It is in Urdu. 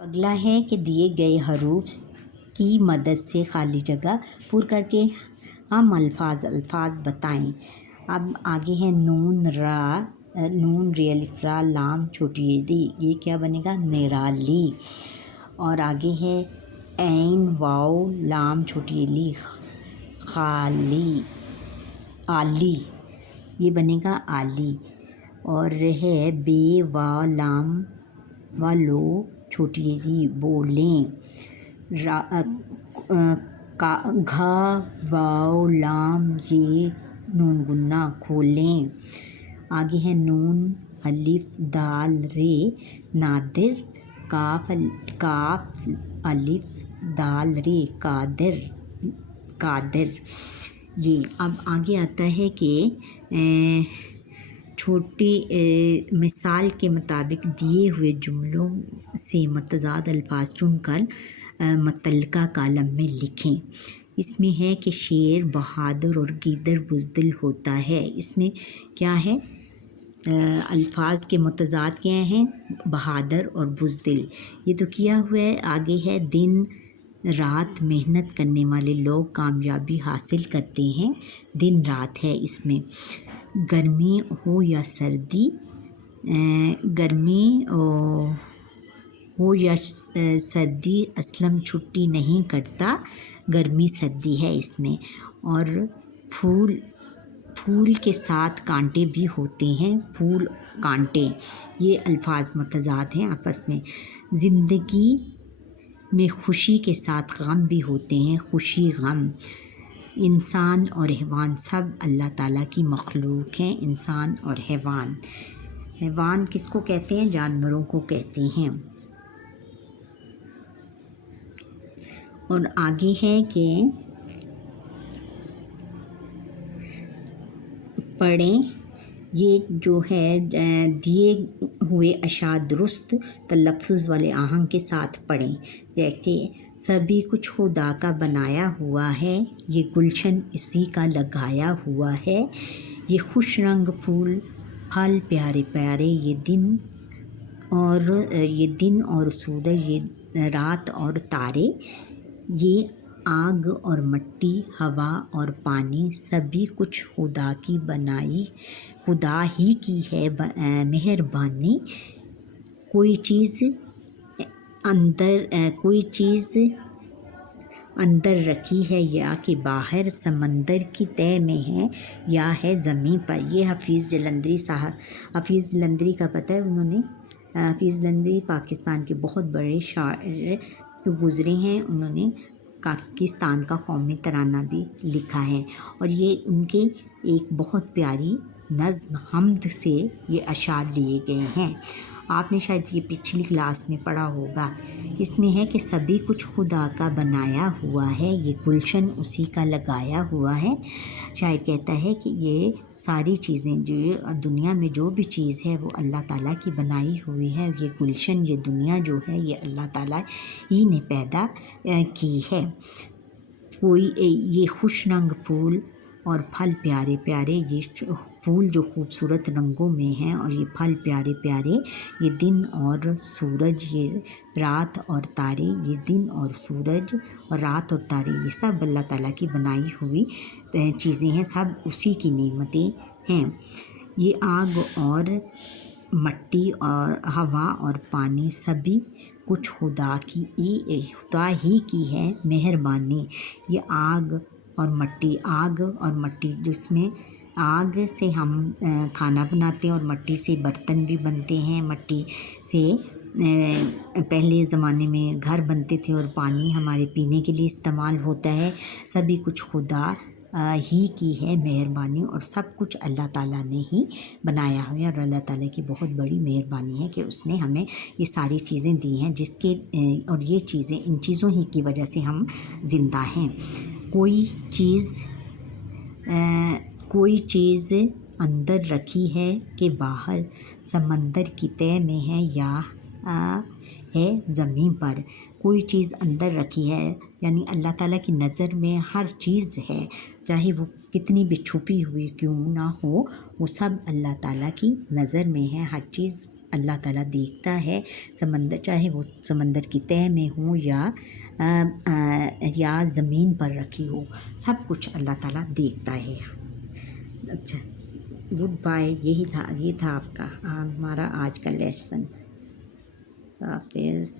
اگلا ہے کہ دیے گئے حروف کی مدد سے خالی جگہ پر کر کے ہم الفاظ بتائیں۔ اب آگے ہے نون ری الف را لام چھوٹی ری، یہ کیا بنے گا؟ نرالی۔ اور آگے ہے عین واو لام چھوٹی لی عالی، یہ بنے گا عالی۔ اور ہے بے وا لام و لو چھوٹی ری بولیں، گھا واو لام یہ نون گنا کھولیں۔ آگے ہے نون الف دال رے نادر، کاف الف دال رے قادر۔ یہ اب آگے آتا ہے کہ چھوٹی مثال کے مطابق دیے ہوئے جملوں سے متضاد الفاظ چن کر متعلقہ کالم میں لکھیں۔ اس میں ہے کہ شیر بہادر اور گیدڑ بزدل ہوتا ہے۔ اس میں کیا ہے؟ الفاظ کے متضاد کیا ہیں؟ بہادر اور بزدل، یہ تو کیا ہوا ہے۔ آگے ہے دن رات محنت کرنے والے لوگ کامیابی حاصل کرتے ہیں، دن رات ہے اس میں۔ گرمی ہو یا سردی، سردی اسلم چھٹی نہیں کرتا، گرمی سردی ہے اس میں۔ اور پھول کے ساتھ کانٹے بھی ہوتے ہیں، پھول کانٹے، یہ الفاظ متضاد ہیں آپس میں۔ زندگی میں خوشی کے ساتھ غم بھی ہوتے ہیں، خوشی غم۔ انسان اور حیوان سب اللہ تعالیٰ کی مخلوق ہیں، انسان اور حیوان۔ حیوان کس کو کہتے ہیں؟ جانوروں کو کہتے ہیں۔ اور آگے ہے کہ پڑھیں، یہ جو ہے دیے ہوئے اشعار درست تلفظ والے آہنگ کے ساتھ پڑھیں۔ جیسے سبھی کچھ خدا کا بنایا ہوا ہے، یہ گلشن اسی کا لگایا ہوا ہے، یہ خوش رنگ پھول پھل پیارے پیارے، یہ دن اور سورج، یہ رات اور تارے، یہ آگ اور مٹی، ہوا اور پانی، سبھی کچھ خدا کی بنائی، خدا ہی کی ہے مہربانی۔ کوئی چیز اندر رکھی ہے یا کہ باہر، سمندر کی تہہ میں ہے یا ہے زمین پر۔ یہ حفیظ جلندری کا پتہ ہے انہوں نے، حفیظ جلندری پاکستان کے بہت بڑے شاعر گزرے ہیں، انہوں نے پاکستان کا قومی ترانہ بھی لکھا ہے۔ اور یہ ان کے ایک بہت پیاری نظم حمد سے یہ اشعار لیے گئے ہیں۔ آپ نے شاید یہ پچھلی کلاس میں پڑھا ہوگا۔ اس میں ہے کہ سبھی کچھ خدا کا بنایا ہوا ہے، یہ گلشن اسی کا لگایا ہوا ہے۔ شاعر کہتا ہے کہ یہ ساری چیزیں جو دنیا میں جو بھی چیز ہے وہ اللہ تعالیٰ کی بنائی ہوئی ہے، یہ گلشن، یہ دنیا جو ہے یہ اللہ تعالیٰ ہی نے پیدا کی ہے۔ یہ خوش رنگ پھول اور پھل پیارے پیارے، یہ پھول جو خوبصورت رنگوں میں ہیں اور یہ پھل پیارے پیارے، یہ دن اور سورج، یہ رات اور تارے، یہ دن اور سورج اور رات اور تارے، یہ سب اللہ تعالیٰ کی بنائی ہوئی چیزیں ہیں، سب اسی کی نعمتیں ہیں۔ یہ آگ اور مٹی اور ہوا اور پانی، سبھی کچھ خدا ہی کی ہے مہربانی۔ یہ آگ اور مٹی جس میں آگ سے ہم کھانا بناتے ہیں اور مٹی سے برتن بھی بنتے ہیں، مٹی سے پہلے زمانے میں گھر بنتے تھے، اور پانی ہمارے پینے کے لیے استعمال ہوتا ہے۔ سبھی کچھ خدا ہی کی ہے مہربانی، اور سب کچھ اللہ تعالیٰ نے ہی بنایا ہے، اور اللہ تعالیٰ کی بہت بڑی مہربانی ہے کہ اس نے ہمیں یہ ساری چیزیں دی ہیں، اور یہ چیزیں، ان چیزوں ہی کی وجہ سے ہم زندہ ہیں۔ کوئی چیز اندر رکھی ہے کہ باہر، سمندر کی تہہ میں ہے ہے زمین پر، کوئی چیز اندر رکھی ہے، یعنی اللہ تعالیٰ کی نظر میں ہر چیز ہے، چاہے وہ کتنی بھی چھپی ہوئی کیوں نہ ہو، وہ سب اللہ تعالیٰ کی نظر میں ہے، ہر چیز اللہ تعالیٰ دیکھتا ہے، سمندر چاہے وہ سمندر کی تہہ میں ہوں یا زمین پر رکھی ہو، سب کچھ اللہ تعالیٰ دیکھتا ہے۔ اچھا، گڈ بائے، یہ تھا آپ کا ہمارا آج کا لیسن۔ حافظ۔